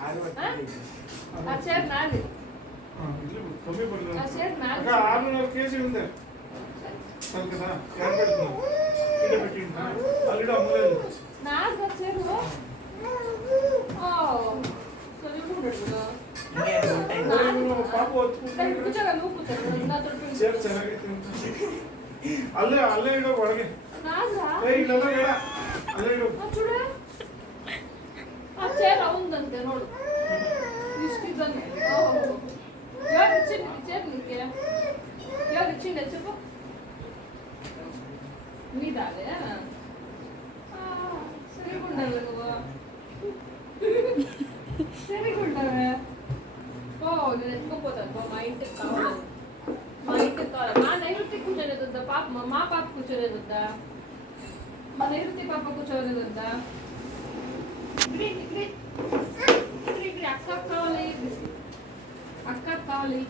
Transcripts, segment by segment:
ఆ చైర్ నాది. కమ్మి పడలేదు. ఆ చైర్ నాది. 6.5 kg ఉంది కదా, యాడ్ పెడుతున్నాను. ఇక్కడ పెట్టింది ఆల్రెడీ అమ్మలేదు. నాది ఆ చైర్. పాప వచ్చుకుంటాను. కూర్చోగా నువ్వు కూర్చో. నాతో చైర్ ಚೆನ್ನಾಗೈತೆ. ಅಲ್ಲೇ ಇಡೋ ಒಳಗೆ. ಇಲ್ಲೆಲ್ಲ ಬೇಡ, ಅಲ್ಲೇ ಇಡು. చూడు ఆ చైర్ ఉందంటే ನೋಡು ఇష్టిదండి. ఎవరు ఇచ్చింది చైర్ నీకే? ఎవరు ఇచ్చిండే చెప్పు. నీదాలే సరిగుండాలి నువ్వు. సరిగుండావే. నేను ఎత్తుకోపోతాను. మా ఇంటికి కావాలి. మా ఇంటికి కావాలి. మా నైరుతి కూర్చోలేదు వద్దా పాప? మా పాప కూర్చోలేదు వద్దా? మా నైరుతి పాప కూర్చోలేదు వద్దా? అక్క కావాలి. అక్క కావాలి.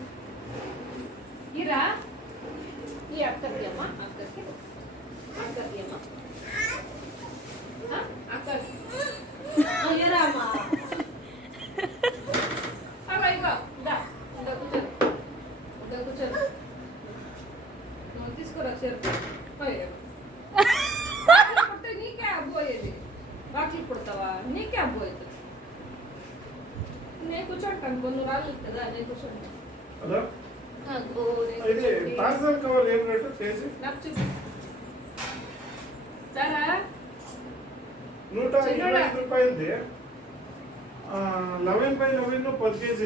ఇరా ఈ అక్కకి అమ్మా. అక్కకి అక్కకి అమ్మా. అక్కకి ఇరా అమ్మా. ఇవ్వ ఇదా ఇదా కూర్చోరు. ఇదా కూర్చోరు. తీసుకురా చీర. నీకే అబ్బోయేది. వాకిలి పుడతావా? నీకే అబ్బోయేది. నేను కూర్చోంటాను. కొన్ని రాళ్ళు కదా నేను కూర్చోండి. నాకు చూపు సరా. 125 రూపాయలది 11 by 11 10 kg.